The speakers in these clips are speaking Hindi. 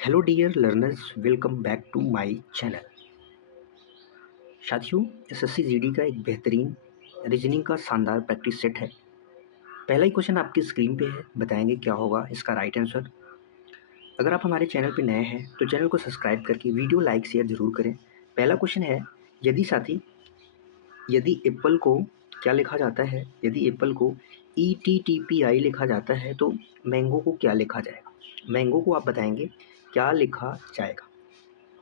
Hello dear learners, welcome back to my channel. साथियों, एसएससी जीडी का एक बेहतरीन रीजनिंग का शानदार प्रैक्टिस सेट है। पहला ही क्वेश्चन आपकी स्क्रीन पे है, बताएंगे क्या होगा इसका राइट आंसर। अगर आप हमारे चैनल पे नए हैं तो चैनल को सब्सक्राइब करके वीडियो लाइक शेयर जरूर करें। पहला क्वेश्चन है, यदि साथी यदि एप्पल को क्या लिखा जाता है, यदि एप्पल को ETTPI लिखा जाता है तो मैंगो को क्या लिखा जाएगा। मैंगो को आप बताएंगे क्या लिखा जाएगा,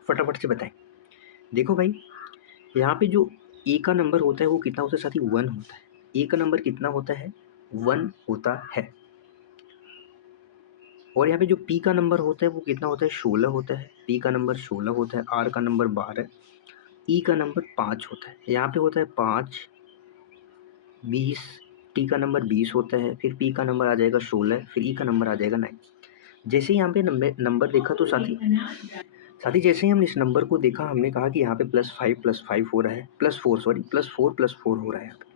फटाफट से बताएं। देखो भाई, यहाँ पे जो ए का नंबर होता है वो कितना होता है साथी, 1 होता है। ए का नंबर कितना होता है, 1 होता है। और यहाँ पे जो पी का नंबर होता है वो कितना होता है, 16 होता है। पी का नंबर 16 होता है। आर का नंबर 12, ई का नंबर 5 होता है। यहाँ पे होता है 5, 20, टी का नंबर 20 होता है। फिर पी का नंबर आ जाएगा 16, फिर ई का नंबर आ जाएगा 9। जैसे ही यहाँ पे नंबर देखा तो साथी साथी जैसे ही हमने इस नंबर को देखा, हमने कहा कि यहाँ पे +5 हो रहा है, +4 हो रहा है यहाँ पे।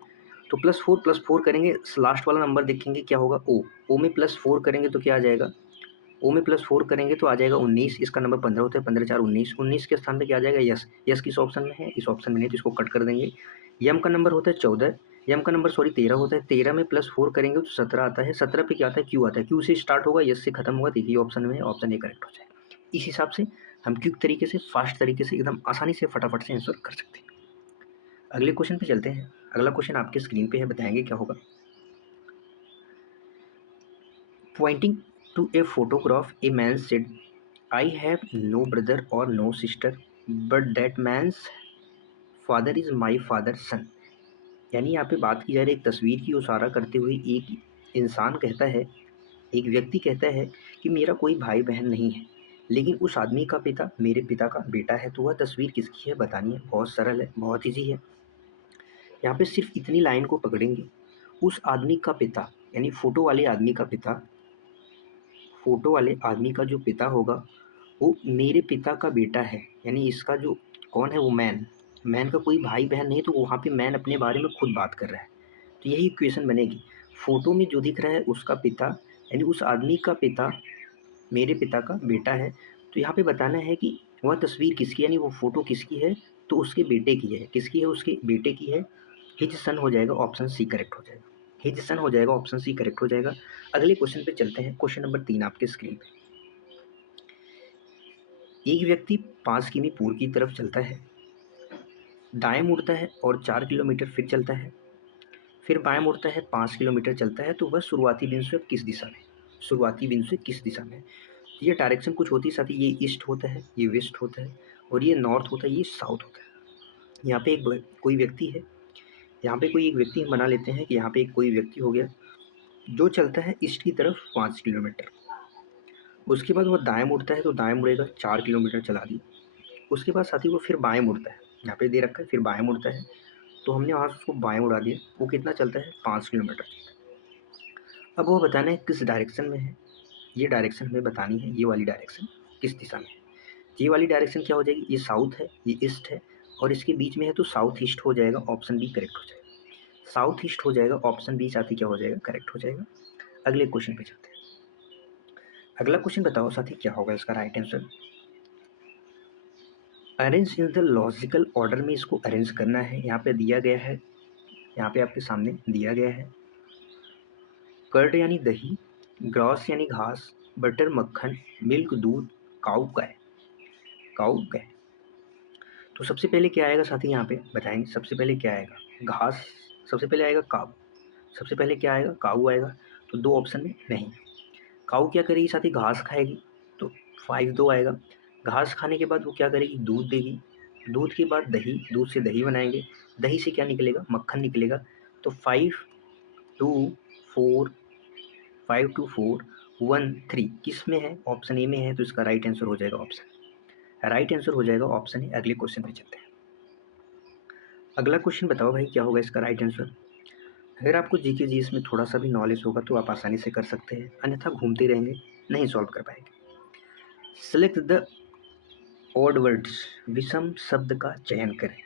तो +4 करेंगे, लास्ट वाला नंबर देखेंगे क्या होगा, ओ में +4 करेंगे तो क्या आ जाएगा, ओ में +4 करेंगे तो आ जाएगा 19। इसका नंबर 15 होता है, 15 4 19। 19 के स्थान पे क्या आ जाएगा, यस। यस किस ऑप्शन में है, इस ऑप्शन में नहीं, तो इसको कट कर देंगे। यम का नंबर होता है 14, यम का नंबर 13 होता है। 13 में +4 करेंगे तो 17 आता है। 17 पे क्या आता है, क्यू आता है। क्यू से स्टार्ट होगा, यस से खत्म होगा, देखिए ऑप्शन में है, ऑप्शन ए करेक्ट हो जाएगा। इस हिसाब से हम क्विक तरीके से, फास्ट तरीके से, एकदम आसानी से फटाफट से आंसर कर सकते हैं। अगले क्वेश्चन पे चलते हैं। अगला क्वेश्चन आपके स्क्रीन पे है, बताएंगे क्या होगा। Pointing to a photograph, a man said, I have no brother or no sister, but that man's father is my father's son। यानी यहाँ पे बात की जा रही है एक तस्वीर की इशारा करते हुए। एक इंसान कहता है, एक व्यक्ति कहता है कि मेरा कोई भाई बहन नहीं है, लेकिन उस आदमी का पिता मेरे पिता का बेटा है। तो वह तस्वीर किसकी है, बतानी है। बहुत सरल है, बहुत ईजी है। यहाँ पे सिर्फ इतनी लाइन को पकड़ेंगे। उस आदमी का पिता, यानी फोटो वाले आदमी का पिता, फोटो वाले आदमी का जो पिता होगा वो मेरे पिता का बेटा है। यानी इसका जो कौन है, वो मैन। मैन का कोई भाई बहन नहीं, तो वहाँ पे मैन अपने बारे में खुद बात कर रहा है। तो यही इक्वेशन बनेगी। फोटो में जो दिख रहा है उसका पिता, यानी उस आदमी का पिता मेरे पिता का बेटा है। तो यहाँ पे बताना है कि वह तस्वीर किसकी, यानी वो फोटो किसकी है, तो उसके बेटे की है। किसकी है, उसके बेटे की है। हिज सन हो जाएगा, ऑप्शन सी करेक्ट हो जाएगा। हिज सन हो जाएगा, ऑप्शन सी करेक्ट हो जाएगा। अगले क्वेश्चन पे चलते हैं। क्वेश्चन नंबर 3 आपके स्क्रीन पे। एक व्यक्ति 5 किमी पूर्व की तरफ चलता है, दाएं मुड़ता है और 4 किलोमीटर फिर चलता है, फिर बाएं मुड़ता है, 5 किलोमीटर चलता है। तो वह शुरुआती बिंदु से किस दिशा में, शुरुआती बिंदु से किस दिशा में। ये डायरेक्शन कुछ होती है साथी, ये ईस्ट होता है, ये वेस्ट होता है, और ये नॉर्थ होता है, ये साउथ होता है। यहाँ पे एक कोई व्यक्ति है, यहाँ पे कोई एक व्यक्ति हम बना लेते हैं कि यहाँ पे एक कोई व्यक्ति हो गया जो चलता है ईस्ट की तरफ 5 किलोमीटर। उसके बाद वो दाएं मुड़ता है, तो दाएं मुड़ेगा, 4 किलोमीटर चला दिया। उसके बाद साथी वो फिर बाएं मुड़ता है, यहाँ पे दे रखा है, फिर बाएं मुड़ता है, तो हमने वहाँ से उसको बाएं उड़ा दिया। वो कितना चलता है, 5 किलोमीटर चलता है। अब वो बताना है किस डायरेक्शन में है। ये डायरेक्शन हमें बतानी है, ये वाली डायरेक्शन किस दिशा में है। ये वाली डायरेक्शन क्या हो जाएगी, ये साउथ है, ये ईस्ट है, और इसके बीच में है, तो साउथ ईस्ट हो जाएगा, ऑप्शन बी करेक्ट हो जाएगा। साउथ ईस्ट हो जाएगा, ऑप्शन बी साथी क्या हो जाएगा, करेक्ट हो जाएगा। अगले क्वेश्चन पे चलते हैं। अगला क्वेश्चन बताओ साथी क्या होगा इसका right answer. Arrange in the logical order में इसको अरेंज करना है। यहाँ पे दिया गया है, यहाँ पे आपके सामने दिया गया है, कर्ड यानी दही, ग्रॉस यानी घास, बटर मक्खन, मिल्क दूध, काऊ गाय। काऊ गाय। तो सबसे पहले क्या आएगा साथी, यहाँ पे बताएंगे। सबसे पहले क्या आएगा, घास। सबसे पहले आएगा काऊ। सबसे पहले क्या आएगा, काऊ आएगा। तो दो ऑप्शन में नहीं। काऊ क्या करेगी साथी, घास खाएगी, तो 5 2 आएगा। घास खाने के बाद वो क्या करेगी, दूध देगी। दूध के बाद दही, दूध से दही बनाएंगे, दही से क्या निकलेगा, मक्खन निकलेगा। तो 5 2 4 किस में है, ऑप्शन ए में है, तो इसका राइट आंसर हो जाएगा राइट आंसर हो जाएगा ऑप्शन ए। अगले क्वेश्चन पे चलते हैं। अगला क्वेश्चन बताओ भाई क्या होगा इसका राइट आंसर। अगर आपको जीके जीएस में थोड़ा सा भी नॉलेज होगा तो आप आसानी से कर सकते हैं, अन्यथा घूमते रहेंगे, नहीं सॉल्व कर पाएंगे। सेलेक्ट द ऑड वर्ड्स, विषम शब्द का चयन करें।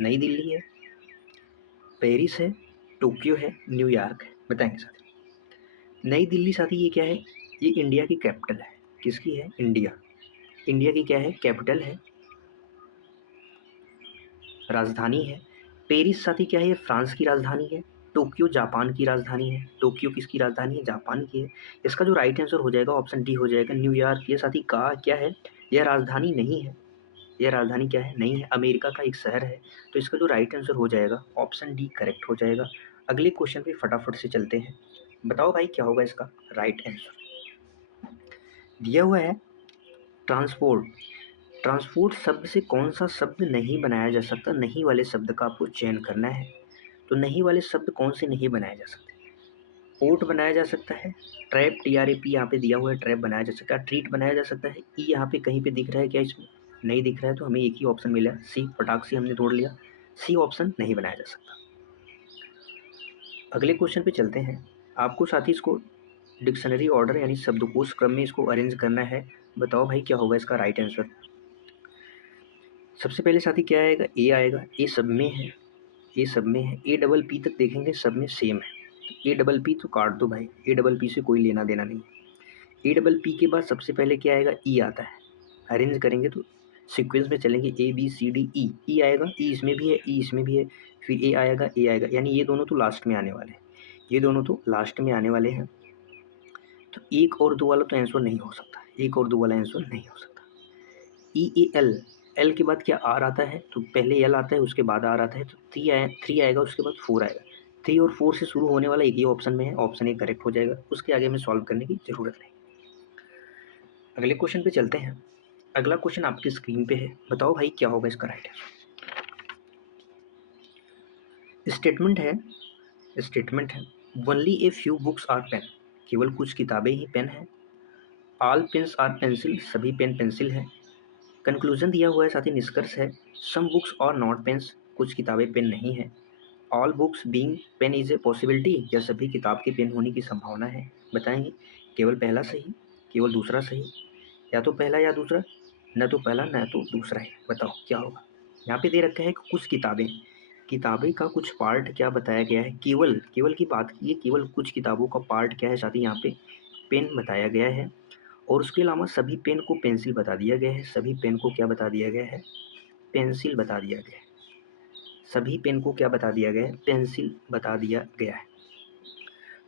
नई दिल्ली है, पेरिस है, टोक्यो है, न्यूयॉर्क है, बताएंगे साथी। नई दिल्ली साथी ये क्या है, ये इंडिया की कैपिटल है। किसकी है, इंडिया। इंडिया की क्या है, कैपिटल है, राजधानी है। पेरिस साथी क्या है, ये फ्रांस की राजधानी है। टोक्यो जापान की राजधानी है। टोक्यो किसकी राजधानी है, जापान की है। इसका जो राइट आंसर हो जाएगा ऑप्शन डी हो जाएगा, न्यूयॉर्क। ये साथी का क्या है, यह राजधानी नहीं है। यह राजधानी क्या है, नहीं है, अमेरिका का एक शहर है। तो इसका जो राइट आंसर हो जाएगा ऑप्शन डी करेक्ट हो जाएगा। अगले क्वेश्चन पे फटाफट से चलते हैं। बताओ भाई क्या होगा इसका राइट आंसर। दिया हुआ है ट्रांसपोर्ट। ट्रांसपोर्ट शब्द से कौन सा शब्द नहीं बनाया जा सकता, नहीं वाले शब्द का आपको चयन करना है। तो नहीं वाले शब्द कौन से नहीं बनाए जा सकते। पोर्ट बनाया जा सकता है, ट्रैप TRAP यहाँ पे दिया हुआ है, ट्रैप बनाया जा सकता है, ट्रीट बनाया जा सकता है। ई यहाँ पे कहीं पे दिख रहा है क्या, इसमें नहीं दिख रहा है, तो हमें एक ही ऑप्शन मिला, सी, फटाक से हमने तोड़ लिया, सी ऑप्शन नहीं बनाया जा सकता। अगले क्वेश्चन पे चलते हैं। आपको साथ ही इसको डिक्शनरी ऑर्डर यानी शब्दकोश क्रम में इसको अरेंज करना है। बताओ भाई क्या होगा इसका राइट आंसर। सबसे पहले साथी क्या आएगा, ए आएगा। ए सब में है, ए सब में है। ए डबल पी तक देखेंगे सब में सेम है, तो ए डबल पी तो काट दो भाई, ए डबल पी से कोई लेना देना नहीं। ए डबल पी के बाद सबसे पहले क्या आएगा, ई आता है। अरेंज करेंगे तो सीक्वेंस में चलेंगे, ABCD ई आएगा, ई इसमें भी है, ई इसमें भी है, फिर ए आएगा, ए आएगा, यानी ये दोनों तो लास्ट में आने वाले हैं, ये दोनों तो लास्ट में आने वाले हैं। तो एक और दो वाला तो आंसर नहीं हो सकता, एक और दो वाला आंसर नहीं हो सकता। EAL, एल के बाद क्या आर आता है, तो पहले एल आता है उसके बाद आर आता है, तो थ्री आएगा उसके बाद फोर आएगा। 3 और 4 से शुरू होने वाला एक ही ऑप्शन में है, ऑप्शन ए करेक्ट हो जाएगा, उसके आगे में सॉल्व करने की ज़रूरत नहीं। अगले क्वेश्चन पे चलते हैं। अगला क्वेश्चन आपकी स्क्रीन पे है। बताओ भाई क्या होगा इसका राइट आंसर। स्टेटमेंट है only a few books are pen, केवल कुछ किताबें ही पेन है। ऑल पेन्स आर पेंसिल, सभी पेन पेंसिल है। कंक्लूजन दिया हुआ है, साथ ही निष्कर्ष है, some books are not pens, कुछ किताबें पेन नहीं है। All books being pen is a possibility, या सभी किताब के पेन होने की संभावना है। बताएंगे केवल पहला सही, केवल दूसरा सही, या तो पहला या दूसरा, न तो पहला न तो दूसरा है। बताओ क्या होगा। यहाँ पे दे रखा है कि कुछ किताबें, किताबें का कुछ पार्ट क्या बताया गया है, केवल, केवल की बात की है, केवल कुछ किताबों का पार्ट क्या है, साथ ही यहाँ पे पेन बताया गया है। और उसके अलावा सभी पेन को पेंसिल बता दिया गया है। सभी पेन को क्या बता दिया गया है, पेंसिल बता दिया गया है। सभी पेन को क्या बता दिया गया है, पेंसिल बता दिया गया है।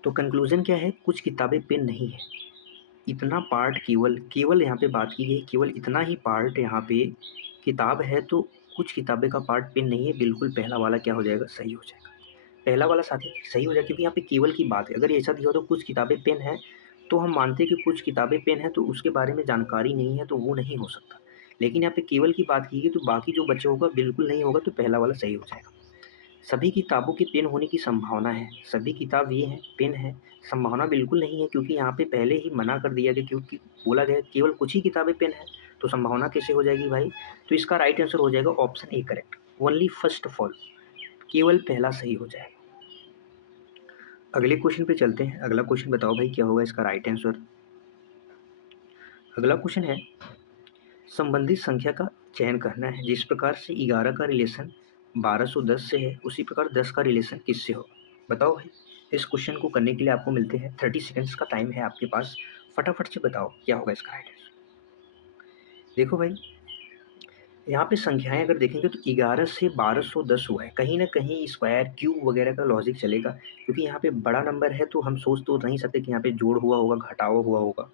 तो कंक्लूजन क्या है, कुछ किताबें पेन नहीं है। इतना पार्ट केवल, केवल यहाँ पे बात की गई, केवल इतना ही पार्ट यहाँ पे किताब है, तो कुछ किताबें का पार्ट पेन नहीं है। बिल्कुल पहला वाला क्या हो जाएगा, सही हो जाएगा। पहला वाला साथी सही हो जाएगा, क्योंकि यहाँ पे केवल की बात है। अगर ऐसा दिया हो तो कुछ किताबें पेन है, तो हम मानते हैं कि कुछ किताबें पेन है, तो उसके बारे में जानकारी नहीं है, तो वो नहीं हो सकता। लेकिन यहाँ पे केवल की बात की गई, तो बाकी जो बच्चे होगा बिल्कुल नहीं होगा, तो पहला वाला सही हो जाएगा। सभी किताबों के पेन होने की संभावना है, सभी किताब ये हैं पेन है, संभावना बिल्कुल नहीं है, क्योंकि यहाँ पे पहले ही मना कर दिया गया, क्योंकि बोला गया केवल कुछ ही किताबें पेन है, तो संभावना कैसे हो जाएगी भाई। तो इसका राइट आंसर हो जाएगा option A correct, only first of all, केवल पहला सही हो जाएगा। अगले क्वेश्चन पे चलते हैं। अगला क्वेश्चन बताओ भाई क्या होगा इसका राइट आंसर। अगला क्वेश्चन है, संबंधित संख्या का चयन करना है। जिस प्रकार से 11 का रिलेशन 1210 से है, उसी प्रकार 10 का रिलेशन किससे होगा। बताओ भाई। इस क्वेश्चन को करने के लिए आपको मिलते हैं 30 सेकंड्स का टाइम है आपके पास। फटाफट से बताओ क्या होगा इसका राइट आंसर। देखो भाई, यहाँ पे संख्याएं अगर देखेंगे तो 11 से 1210 हुआ है, कहीं ना कहीं स्क्वायर क्यूब वगैरह का लॉजिक चलेगा, क्योंकि यहाँ पे बड़ा नंबर है, तो हम सोच तो नहीं सकते कि यहाँ पे जोड़ हुआ होगा, घटाव हुआ होगा,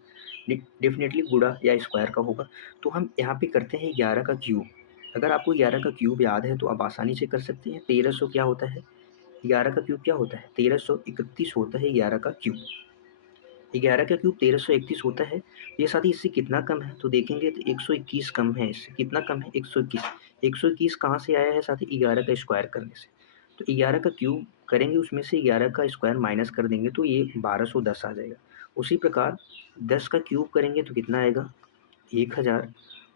डेफिनेटली गुणा या स्क्वायर का होगा। तो हम यहाँ पे करते हैं 11 का क्यूब। अगर आपको 11 का क्यूब याद है तो आप आसानी से कर सकते हैं। 1300 क्या होता है, 11 का क्यूब क्या होता है, 1331 होता है 11 का क्यूब। 11 का क्यूब 1331 होता है। ये साथी इससे कितना कम है, तो देखेंगे तो 121 कम है। इससे कितना कम है, 121। 121 कहाँ से आया है साथी, 11 का स्क्वायर करने से। तो 11 का क्यूब करेंगे, उसमें से 11 का स्क्वायर माइनस कर देंगे, तो ये 1210 आ जाएगा। उसी प्रकार 10 का क्यूब करेंगे तो कितना आएगा, 1000।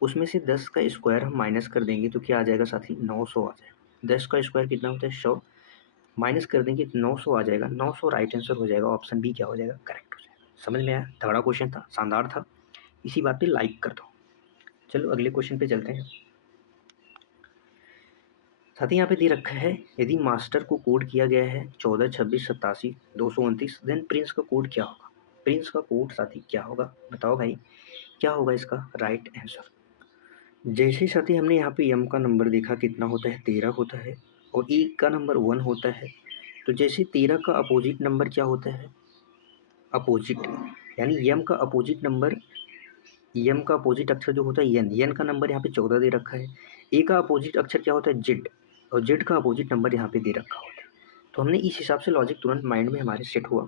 उसमें से 10 का स्क्वायर हम माइनस कर देंगे तो क्या आ जाएगा साथी, 900 आ जाएगा। 10 का स्क्वायर कितना होता है, 100, माइनस कर देंगे तो 900 आ जाएगा। 900 राइट आंसर हो जाएगा, ऑप्शन बी क्या हो जाएगा, करेक्ट हो जाएगा। समझ में आया, तगड़ा क्वेश्चन था, शानदार था। इसी बात पे लाइक कर दो। चलो अगले क्वेश्चन पे चलते हैं। साथ ही यहाँ पे दे रखा है, यदि मास्टर को कोड किया गया है 14, 26, 87, 229, देन प्रिंस का कोड क्या होगा। प्रिंस का कोड साथी क्या होगा, बताओ भाई क्या होगा इसका राइट आंसर। जैसे साथी हमने यहाँ पे m का नंबर देखा कितना होता है, 13 होता है, और e का नंबर 1 होता है। तो जैसे 13 का अपोजिट नंबर क्या होता है, अपोजिट, यानी m का अपोजिट नंबर, m का अपोजिट अक्षर जो होता है n का नंबर यहाँ पे 14 दे रखा है। a का अपोजिट अक्षर क्या होता है, z, और z का अपोजिट नंबर यहाँ पे दे रखा होता है। तो हमने इस हिसाब से लॉजिक तुरंत माइंड में हमारे सेट हुआ।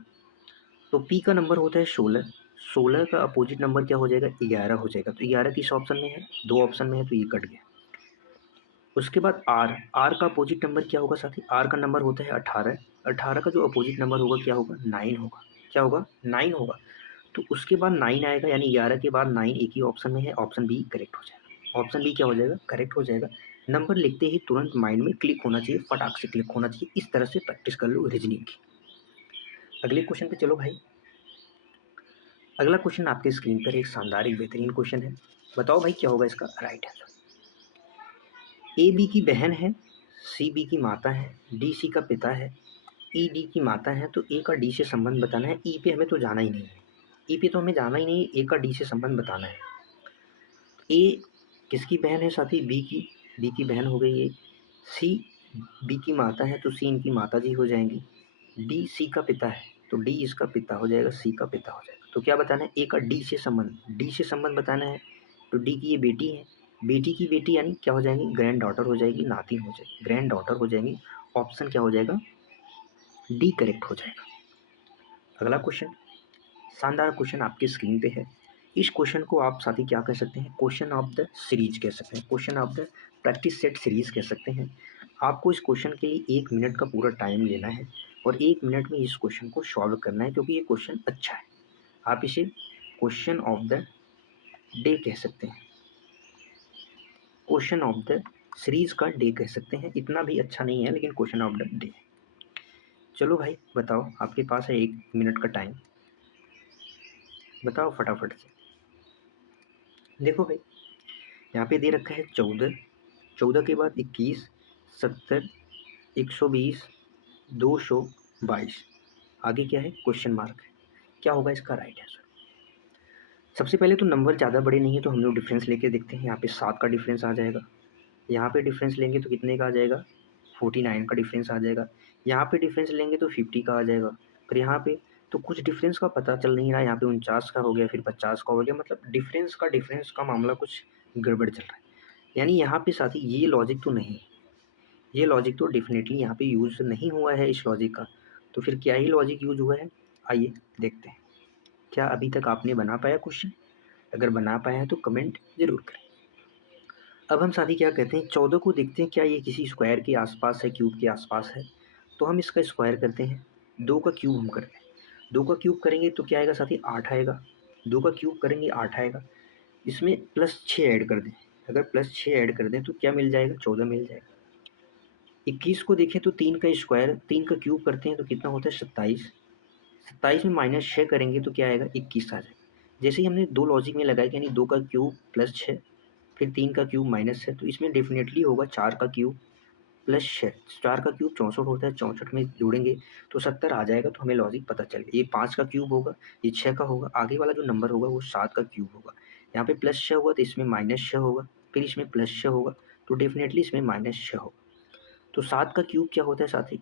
तो p का नंबर होता है 16, 16 का अपोजिट नंबर क्या हो जाएगा, 11 हो जाएगा। तो 11 किस ऑप्शन में है, दो ऑप्शन में है, तो ये कट गया। उसके बाद आर का अपोजिट नंबर क्या होगा साथी, आर का नंबर होता है 18, 18 का जो अपोजिट नंबर होगा क्या होगा, 9 होगा। क्या होगा, 9 होगा। तो उसके बाद 9 आएगा, यानी 11 के बाद 9 एक ही ऑप्शन में है, ऑप्शन बी करेक्ट हो जाएगा। ऑप्शन बी क्या हो जाएगा, करेक्ट हो जाएगा। नंबर लिखते ही तुरंत माइंड में क्लिक होना चाहिए, फटाक से क्लिक होना चाहिए। इस तरह से प्रैक्टिस कर लो रीजनिंग की। अगले क्वेश्चन पे चलो भाई। अगला क्वेश्चन आपके स्क्रीन पर एक शानदार, एक बेहतरीन क्वेश्चन है। बताओ भाई क्या होगा इसका राइट आंसर। ए बी की बहन है, सी बी की माता है, डी सी का पिता है, ई डी की माता है। तो ए का डी से संबंध बताना है। ई पे हमें तो जाना ही नहीं है, ई पे तो हमें जाना ही नहीं है, ए का डी से संबंध बताना है। ए किसकी बहन है साथी, बी की बहन हो गई है। सी बी की माता है, तो सी इनकी माता जी हो जाएंगी। डी सी का पिता है, तो डी इसका पिता हो जाएगा, सी का पिता हो जाएगा। तो क्या बताना है, ए का डी से संबंध, डी से संबंध बताना है। तो डी की ये बेटी है, बेटी की बेटी यानी क्या हो जाएंगी, ग्रैंड डॉटर हो जाएगी, नाती हो जाएगी, ग्रैंड डॉटर हो जाएंगी। ऑप्शन क्या हो जाएगा, डी करेक्ट हो जाएगा। अगला क्वेश्चन, शानदार क्वेश्चन आपके स्क्रीन पे है। इस क्वेश्चन को आप साथी क्या कह सकते हैं, क्वेश्चन ऑफ द सीरीज कह सकते हैं, question of the practice set series कह सकते हैं। आपको इस क्वेश्चन के लिए 1 मिनट का पूरा टाइम लेना है, और 1 मिनट में इस क्वेश्चन को सॉल्व करना है, क्योंकि ये क्वेश्चन अच्छा है। आप इसे क्वेश्चन ऑफ द डे कह सकते हैं, क्वेश्चन ऑफ द सीरीज का डे कह सकते हैं। इतना भी अच्छा नहीं है, लेकिन क्वेश्चन ऑफ द डे। चलो भाई बताओ, आपके पास है 1 मिनट का टाइम, बताओ फटाफट से। देखो भाई, यहाँ पे दे रखा है 14, 14 के बाद 21, 70, 120, 222, आगे क्या है, क्वेश्चन मार्क है। क्या होगा इसका राइट आंसर। सबसे पहले तो नंबर ज़्यादा बड़े नहीं है, तो हम लोग डिफरेंस लेके देखते हैं। यहाँ पे 7 का डिफरेंस आ जाएगा, यहाँ पे डिफरेंस लेंगे तो कितने का आ जाएगा, 49 का डिफरेंस आ जाएगा। यहाँ पे डिफरेंस लेंगे तो 50 का आ जाएगा। फिर यहाँ पे तो कुछ डिफरेंस का पता चल नहीं रहा, यहाँ पे 49 का हो गया, फिर 50 का हो गया। मतलब डिफरेंस का मामला कुछ गड़बड़ चल रहा है। यानी यहाँ पे साथी ये लॉजिक तो नहीं है, ये लॉजिक तो डेफिनेटली यहाँ पे यूज़ नहीं हुआ है इस लॉजिक का। तो फिर क्या ही लॉजिक यूज़ हुआ है, आइए देखते हैं। क्या अभी तक आपने बना पाया क्वेश्चन, अगर बना पाया है तो कमेंट ज़रूर करें। अब हम साथी क्या कहते हैं, 14 को देखते हैं क्या ये किसी स्क्वायर के आसपास है, क्यूब के आसपास है। तो हम इसका स्क्वायर करते हैं, 2 का क्यूब हम करते हैं। 2 का क्यूब करेंगे तो क्या आएगा साथी, 8 आएगा। 2 का क्यूब करेंगे 8 आएगा। इसमें +6 ऐड कर दें, अगर +6 ऐड कर दें तो क्या मिल जाएगा, 14 मिल जाएगा। 21 को देखें तो 3 का स्क्वायर, 3 का क्यूब करते हैं तो कितना होता है, 27। 27 में -6 करेंगे तो क्या आएगा, 21 आ जाएगा। जैसे ही हमने दो लॉजिक में लगाया, यानी 2 का क्यूब +6, फिर 3 का क्यूब -6, तो इसमें डेफिनेटली होगा 4 का क्यूब +6। 4 का क्यूब 64 होता है, 64 में जोड़ेंगे तो 70 आ जाएगा। तो हमें लॉजिक पता चल गया, ये 5 का क्यूब होगा, ये 6 का होगा, आगे वाला जो नंबर होगा वो 7 का क्यूब होगा। यहाँ पे +6 होगा तो इसमें -6 होगा, फिर इसमें +6 होगा, तो डेफिनेटली इसमें -6 होगा। तो 7 का क्यूब क्या होता है साथी,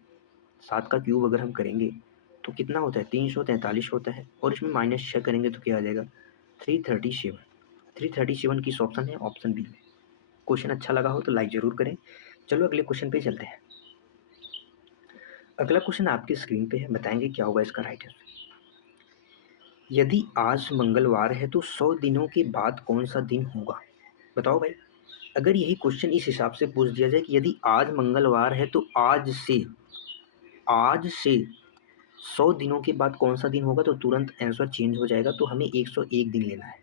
7 का क्यूब अगर हम करेंगे तो कितना होता है, 343 होता है, और इसमें -6 करेंगे तो क्या आ जाएगा, 337। 337 किस ऑप्शन है, ऑप्शन बी में। क्वेश्चन अच्छा लगा हो तो लाइक ज़रूर करें। चलो अगले क्वेश्चन पे चलते हैं। अगला क्वेश्चन आपकी स्क्रीन पे है, बताएंगे क्या होगा इसका राइट आंसर। यदि आज मंगलवार है तो 100 दिनों के बाद कौन सा दिन होगा। बताओ भाई, अगर यही क्वेश्चन इस हिसाब से पूछ दिया जाए कि यदि आज मंगलवार है तो आज से 100 दिनों के बाद कौन सा दिन होगा, तो तुरंत आंसर चेंज हो जाएगा। तो हमें 101 दिन लेना है।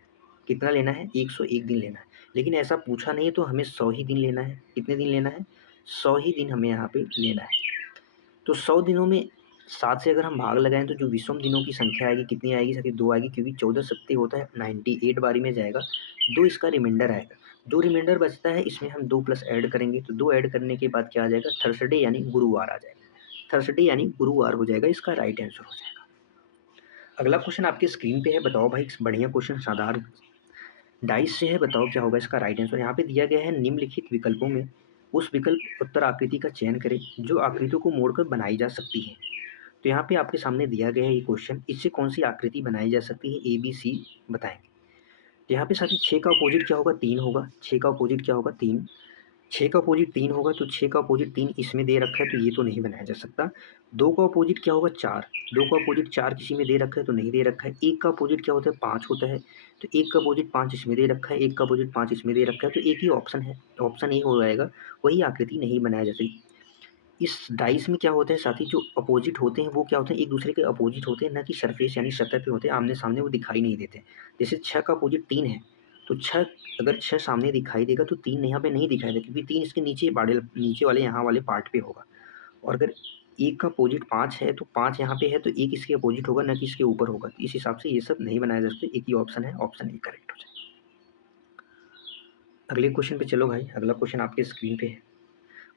कितना लेना है, 101 दिन लेना है। लेकिन ऐसा पूछा नहीं है तो हमें 100 ही दिन लेना है। कितने दिन लेना है, 100 ही दिन हमें यहाँ पे लेना है। तो 100 दिनों में 7 से अगर हम भाग लगाएं तो जो विषम दिनों की संख्या आएगी कितनी आएगी साथी, 2 आएगी, क्योंकि 14 सत्ते होता है 98 बारी में जाएगा। 2 इसका रिमाइंडर आएगा, जो रिमाइंडर बचता है इसमें हम 2 प्लस ऐड करेंगे, तो 2 ऐड करने के बाद क्या आ जाएगा, थर्सडे यानी गुरुवार आ जाएगा। थर्सडे यानी गुरुवार हो जाएगा, इसका राइट आंसर हो जाएगा। अगला क्वेश्चन आपकी स्क्रीन पे है, बताओ भाई, बढ़िया क्वेश्चन, शानदार 22 से है, बताओ क्या होगा इसका राइट आंसर। यहाँ पे दिया गया है निम्नलिखित विकल्पों में उस विकल्प उत्तर आकृति का चयन करें जो आकृतियों को मोड़कर बनाई जा सकती है। तो यहाँ पे आपके सामने दिया गया है ये क्वेश्चन, इससे कौन सी आकृति बनाई जा सकती है, ए बी सी बताएंगे। तो यहाँ पे साथी 6 का अपोजिट क्या होगा, 3 होगा। 6 का अपोजिट क्या होगा, 3। 6 का अपोजिट 3 होगा, तो 6 का अपोजिट 3 इसमें दे रखा है, तो ये तो नहीं बनाया जा सकता। 2 का अपोजिट क्या होगा, 4। 2 का अपोजिट 4 किसी में दे रखा है, तो नहीं दे रखा है। 1 का अपोजिट क्या होता है, 5 होता है, तो 1 का अपोजिट 5 इसमें दे रखा है, 1 का अपोजिट 5 इसमें दे रखा है, तो एक ही ऑप्शन है, ऑप्शन ए हो जाएगा, वही आकृति नहीं बनाया जा सकती। इस डाइस में क्या होता है साथी, जो अपोजिट होते हैं वो क्या होते हैं, एक दूसरे के अपोजिट होते हैं, ना कि सरफेस यानी सतह पे होते हैं, आमने सामने वो दिखाई नहीं देते। जैसे 6 का अपोजिट 3 है, तो 6 अगर 6 सामने दिखाई देगा तो 3 यहाँ पे नहीं दिखाई देगा, क्योंकि 3 इसके नीचे वाले यहाँ वाले पार्ट पे होगा। और अगर 1 का अपोजिट 5 है, तो 5 यहाँ पे है, तो 1 इसके अपोजिट होगा, ना कि इसके ऊपर होगा। तो इस हिसाब से ये सब नहीं बनाया जा सकता, एक ही ऑप्शन है, ऑप्शन ए करेक्ट हो जाए। अगले क्वेश्चन पे चलो भाई, अगला क्वेश्चन आपके स्क्रीन पे है,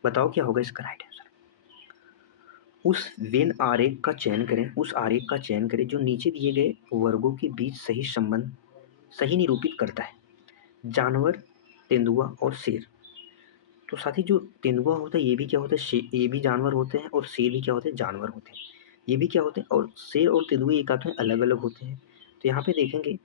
बताओ क्या होगा इसका राइट आंसर। उस वेन आरेख का चयन करें, उस आरेख का चयन करें जो नीचे दिए गए वर्गों के बीच सही संबंध सही निरूपित करता है। जानवर, तेंदुआ और शेर। तो साथी जो तेंदुआ होता है ये भी क्या होता है, ये भी जानवर होते हैं, और शेर भी क्या होते हैं, जानवर होते हैं। ये भी क्या होते हैं, और शेर और तेंदुआ एक आते हैं, अलग अलग होते हैं। तो यहाँ पे देखेंगे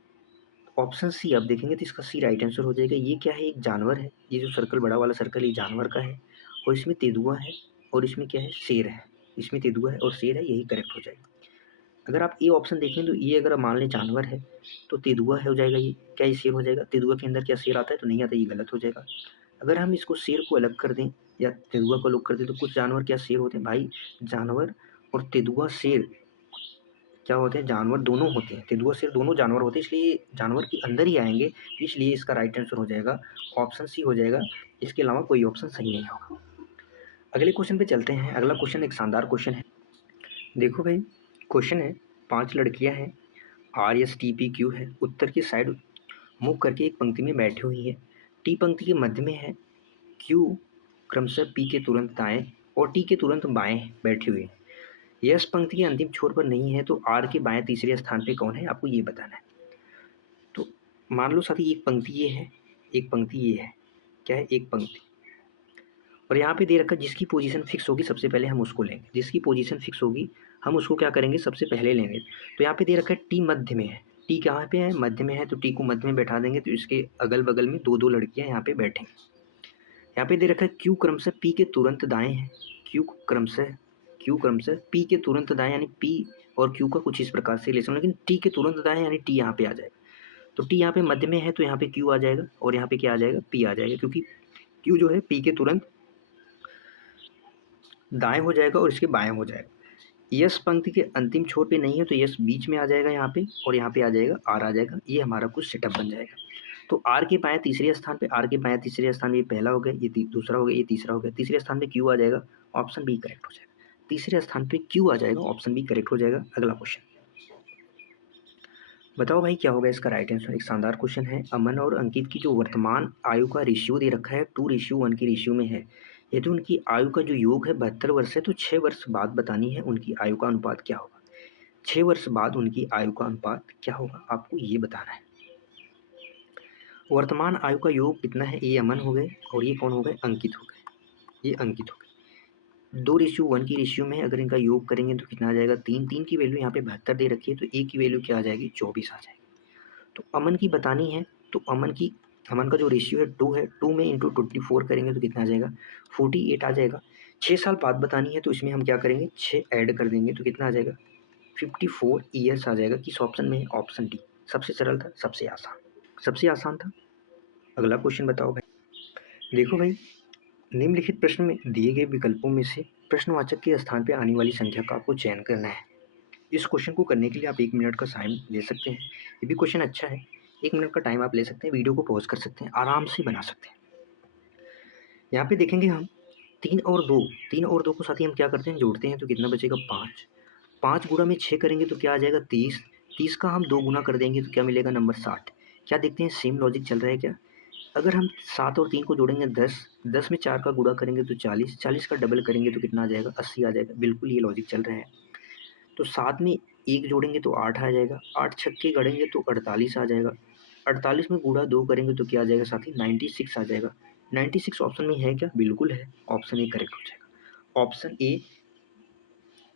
ऑप्शन सी, आप देखेंगे तो इसका सी राइट आंसर हो जाएगा। ये क्या है, एक जानवर है, ये जो सर्कल बड़ा वाला सर्कल ये जानवर का है, और इसमें तेंदुआ है, और इसमें क्या है, शेर है। इसमें तेंदुआ है और शेर है, यही करेक्ट हो जाएगा। अगर आप ए ऑप्शन देखें तो ये अगर मान लें जानवर है तो तेंदुआ हो जाएगा, ये क्या ये शेर हो जाएगा। तेंदुआ के अंदर क्या शेर आता है, तो नहीं आता, ये गलत हो जाएगा। अगर हम इसको शेर को अलग कर दें या तेंदुआ को अलग कर दें, तो कुछ जानवर क्या शेर होते हैं भाई, जानवर और तेंदुआ शेर क्या होते हैं, जानवर दोनों होते हैं, तेंदुआ शेर दोनों जानवर होते हैं, इसलिए जानवर के अंदर ही आएंगे, इसलिए इसका राइट आंसर हो जाएगा ऑप्शन सी हो जाएगा। इसके अलावा कोई ऑप्शन सही नहीं होगा। अगले क्वेश्चन पे चलते हैं। अगला क्वेश्चन एक शानदार क्वेश्चन है, देखो भाई क्वेश्चन है, 5 लड़कियां हैं, R S T P Q है, उत्तर की साइड मुँह करके एक पंक्ति में बैठी हुई है। टी पंक्ति के मध्य में है, क्यू क्रमशः पी के तुरंत दाएं और टी के तुरंत बाएं बैठी हुई है। यस पंक्ति के अंतिम छोर पर नहीं है, तो आर के बाएं तीसरे स्थान पे कौन है, आपको ये बताना है। तो मान लो साथी एक पंक्ति ये है, एक पंक्ति ये है, क्या है, एक पंक्ति, और यहाँ पे दे रखा जिसकी पोजीशन फिक्स होगी सबसे पहले हम उसको लेंगे, जिसकी पोजीशन फिक्स होगी हम उसको क्या करेंगे, सबसे पहले लेंगे। तो यहाँ पे दे रखा है टी मध्य में है, टी कहाँ पे है, मध्य में है, तो टी को मध्य में बैठा देंगे, तो इसके अगल बगल में दो दो लड़कियाँ यहाँ पे बैठेंगी। यहाँ पे दे रखा है क्यू क्रमशः पी के तुरंत दाएं है, क्यू क्रमशः पी के तुरंत दाएं, यानी पी और क्यू का कुछ इस प्रकार से रिलेशन, लेकिन टी के तुरंत दाएं यानी टी यहाँ पे आ जाएगा। तो टी यहाँ पे मध्य में है, तो यहाँ पे क्यू आ जाएगा, और यहाँ पे क्या आ जाएगा, पी आ जाएगा, क्योंकि क्यू जो है पी के तुरंत दाएं हो जाएगा और इसके बाएं हो जाएगा। यस पंक्ति के अंतिम छोर पे नहीं है, तो यस बीच में आ जाएगा यहाँ पे, और यहाँ पे आ जाएगा आर आ जाएगा, ये हमारा कुछ सेटअप बन जाएगा। तो आर के बाएं तीसरे स्थान पे, आर के बाएं तीसरे स्थान पे ये पहला हो गया, ये दूसरा हो गया, ये तीसरा हो गया, तीसरे स्थान पे क्यू आ जाएगा, ऑप्शन बी करेक्ट हो जाएगा। तीसरे स्थान पे क्यू आ जाएगा, ऑप्शन बी करेक्ट हो जाएगा। अगला क्वेश्चन बताओ भाई क्या होगा इसका राइट आंसर। एक शानदार क्वेश्चन है, अमन और अंकित की जो वर्तमान आयु का रेशियो दे रखा है 2:1 की रेशियो में है। यदि उनकी आयु का जो योग है 72 वर्ष है, तो 6 वर्ष बाद बतानी है उनकी आयु का अनुपात क्या होगा। 6 वर्ष बाद उनकी आयु का अनुपात क्या होगा, आपको ये बताना है। वर्तमान आयु का योग कितना है, ये अमन हो गए और ये कौन हो गए, अंकित हो गए, ये अंकित हो गए। 2:1 की रेशियो में अगर इनका योग करेंगे तो कितना आ जाएगा, 3। 3 की वैल्यू यहाँ पे 72 दे रखी है, तो ए की वैल्यू क्या आ जाएगी, 24 आ जाएगी। तो अमन की बतानी है, तो अमन का जो रेशियो है 2 है, 2 में इंटू 24 करेंगे तो कितना आ जाएगा, 48 आ जाएगा। 6 साल बाद बतानी है, तो इसमें हम क्या करेंगे, 6 ऐड कर देंगे, तो कितना आ जाएगा, 54 ईयर्स आ जाएगा। किस ऑप्शन में है, ऑप्शन डी, सबसे सरल था, सबसे आसान, सबसे आसान था। अगला क्वेश्चन बताओ भाई, देखो भाई निम्नलिखित प्रश्न में दिए गए विकल्पों में से प्रश्नवाचक के स्थान पर आने वाली संख्या का आपको चयन करना है। इस क्वेश्चन को करने के लिए आप 1 मिनट का टाइम ले सकते हैं, ये भी क्वेश्चन अच्छा है, 1 मिनट का टाइम आप ले सकते हैं, वीडियो को पॉज कर सकते हैं, आराम से बना सकते हैं। यहाँ पे देखेंगे हम 3 और 2 को साथ ही हम क्या करते हैं, जोड़ते हैं, तो कितना बचेगा, 5। 5 गुणा में 6 करेंगे तो क्या आ जाएगा, 30। 30 का हम 2 गुना कर देंगे तो क्या मिलेगा, नंबर 60। क्या देखते हैं सेम लॉजिक चल रहा है क्या। अगर हम 7 और 3 को जोड़ेंगे 10, 10 में 4 का गुणा करेंगे तो 40, 40 का डबल करेंगे तो कितना आ जाएगा, 80 आ जाएगा। बिल्कुल ये लॉजिक चल रहा है। तो 7 में 1 जोड़ेंगे तो 8 आ जाएगा, 8 छक्के गड़ेंगे तो 48 आ जाएगा, 48 में गुणा 2 करेंगे तो क्या आ जाएगा साथी, 96 आ जाएगा। 96 ऑप्शन में है क्या? बिल्कुल है, ऑप्शन ए करेक्ट हो जाएगा। ऑप्शन ए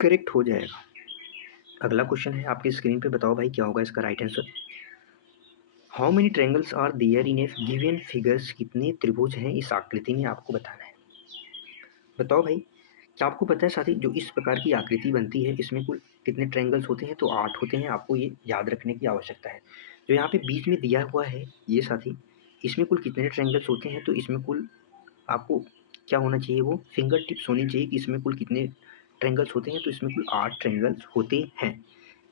करेक्ट हो जाएगा। अगला क्वेश्चन है आपकी स्क्रीन पे, बताओ भाई क्या होगा इसका right answer. How many triangles are there in a given figures, कितने त्रिभुज हैं इस आकृति में, आपको बताना है। बताओ भाई, क्या आपको पता है साथी जो इस प्रकार की आकृति बनती है इसमें कुल कितने ट्रायंगल्स होते हैं? तो 8 होते हैं, आपको ये याद रखने की आवश्यकता है। जो यहाँ पे बीच में दिया हुआ है ये साथी, इसमें कुल कितने ट्रायंगल्स होते हैं? तो इसमें कुल आपको क्या होना चाहिए, वो फिंगर टिप्स होनी चाहिए कि इसमें कुल कितने ट्रायंगल्स होते हैं। तो इसमें कुल 8 ट्रायंगल्स होते हैं।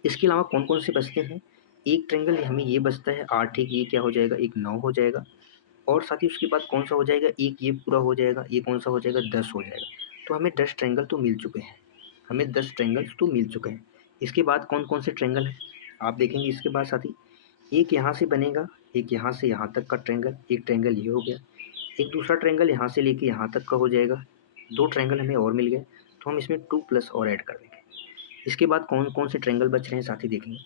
इसके अलावा कौन कौन से बचते हैं? एक ट्रायंगल हमें ये बचता है 8, एक ये क्या हो जाएगा, एक 9 हो जाएगा। और साथ ही उसके बाद कौन सा हो जाएगा, एक ये पूरा हो जाएगा, ये कौन सा हो जाएगा, 10 हो जाएगा। तो हमें 10 ट्रायंगल तो मिल चुके हैं, हमें 10 ट्रायंगल्स तो मिल चुके हैं। इसके बाद कौन कौन से ट्रायंगल हैं आप देखेंगे इसके बाद साथी, एक यहाँ से बनेगा, एक यहाँ से यहाँ तक का ट्रायंगल, एक ट्रायंगल ये हो गया, एक दूसरा ट्रायंगल यहाँ से लेके यहाँ तक का हो जाएगा, 2 ट्रायंगल हमें और मिल गए। तो हम इसमें 2 प्लस और ऐड कर देंगे। इसके बाद कौन कौन से ट्रायंगल बच रहे हैं साथी देखेंगे।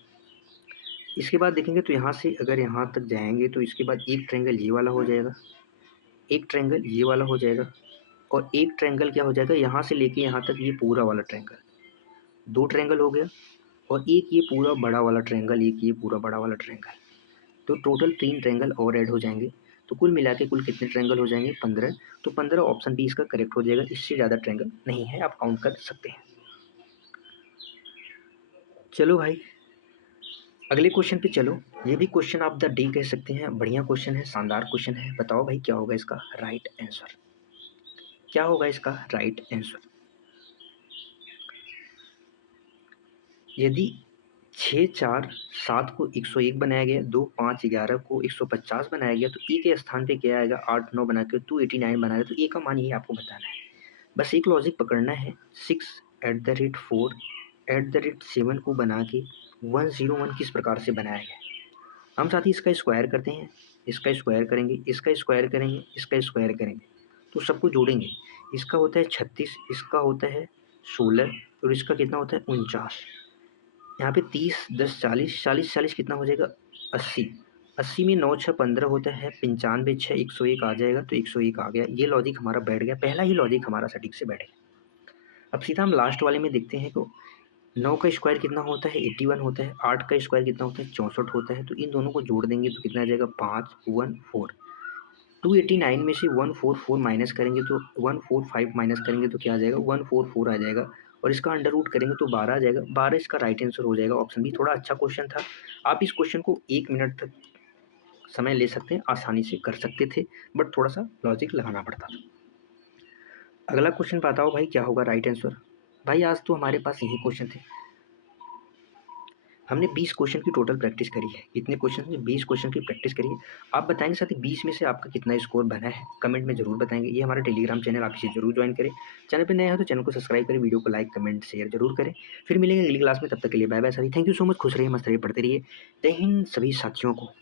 इसके बाद देखेंगे तो यहाँ से अगर यहाँ तक जाएंगे तो इसके बाद एक ट्रायंगल ये वाला हो जाएगा, एक ट्रायंगल ये वाला हो जाएगा, और एक ट्रायंगल क्या हो जाएगा, यहाँ से लेके यहाँ तक ये पूरा वाला ट्रायंगल, 2 ट्रायंगल हो गया। और एक ये पूरा बड़ा वाला ट्रायंगल, एक ये पूरा बड़ा वाला ट्रायंगल। तो टोटल 3 ट्रायंगल और ऐड हो जाएंगे। तो कुल मिला के कुल कितने ट्रायंगल हो जाएंगे, 15। तो 15 ऑप्शन बी इसका करेक्ट हो जाएगा, इससे ज़्यादा ट्रायंगल नहीं है, आप काउंट कर सकते हैं। चलो भाई अगले क्वेश्चन पे चलो। ये भी क्वेश्चन आप द डे कह सकते हैं, बढ़िया क्वेश्चन है, शानदार क्वेश्चन है। बताओ भाई क्या होगा इसका राइट आंसर, क्या होगा इसका राइट आंसर। यदि 6 4 7 को 101 बनाया गया, 2 5 11 को 150 बनाया गया, तो ए के स्थान पे क्या आएगा, 8 9 बना के 289 बनाया, तो ए का मान ये आपको बताना है। बस एक लॉजिक पकड़ना है, 6 @ 4 @ 7 को बना के 101 किस प्रकार से बनाया गया। हम साथ ही इसका स्क्वायर करते हैं, इसका स्क्वायर करेंगे, इसका स्क्वायर करेंगे, इसका स्क्वायर करेंगे, तो सबको जोड़ेंगे। इसका होता है 36, इसका होता है 16, और इसका कितना होता है 49। यहाँ पे 30 10 40 40 40 कितना हो जाएगा 80। 80 में 9 6 15 होता है, 95 6 101 आ जाएगा, तो 101 आ गया। ये लॉजिक हमारा बैठ गया, पहला ही लॉजिक हमारा सटीक से बैठ गया। अब सीधा हम लास्ट वाले में देखते हैं। तो 9 का स्क्वायर कितना होता है 81 होता है, 8 का स्क्वायर कितना होता है 64 होता है। तो इन दोनों को जोड़ देंगे तो कितना आ जाएगा 514। 289 में से 144 माइनस करेंगे तो 145 माइनस करेंगे तो क्या आ जाएगा 144 आ जाएगा, और इसका अंडर रूट करेंगे तो 12 आ जाएगा। 12 इसका राइट आंसर हो जाएगा, ऑप्शन बी। थोड़ा अच्छा क्वेश्चन था, आप इस क्वेश्चन को 1 मिनट तक समय ले सकते हैं, आसानी से कर सकते थे, बट थोड़ा सा लॉजिक लगाना पड़ता था। अगला क्वेश्चन बताओ भाई क्या होगा राइट आंसर। भाई आज तो हमारे पास यही क्वेश्चन थे, हमने 20 क्वेश्चन की टोटल प्रैक्टिस करी है। कितने क्वेश्चन में 20 क्वेश्चन की प्रैक्टिस करी है। आप बताएंगे साथ ही 20 में से आपका कितना स्कोर बना है, कमेंट में जरूर बताएंगे। ये हमारा टेलीग्राम चैनल, आप इसे जरूर ज्वाइन करें। चैनल पर नया हो तो चैनल को सब्सक्राइब करें, वीडियो को लाइक कमेंट शेयर जरूर करें। फिर मिलेंगे अगली क्लास में, तब तक के लिए बाय बाय साथी। थैंक यू सो मच, खुश रहिए, मस्त रहिए, पढ़ते रहिए। जय हिंद सभी साथियों को।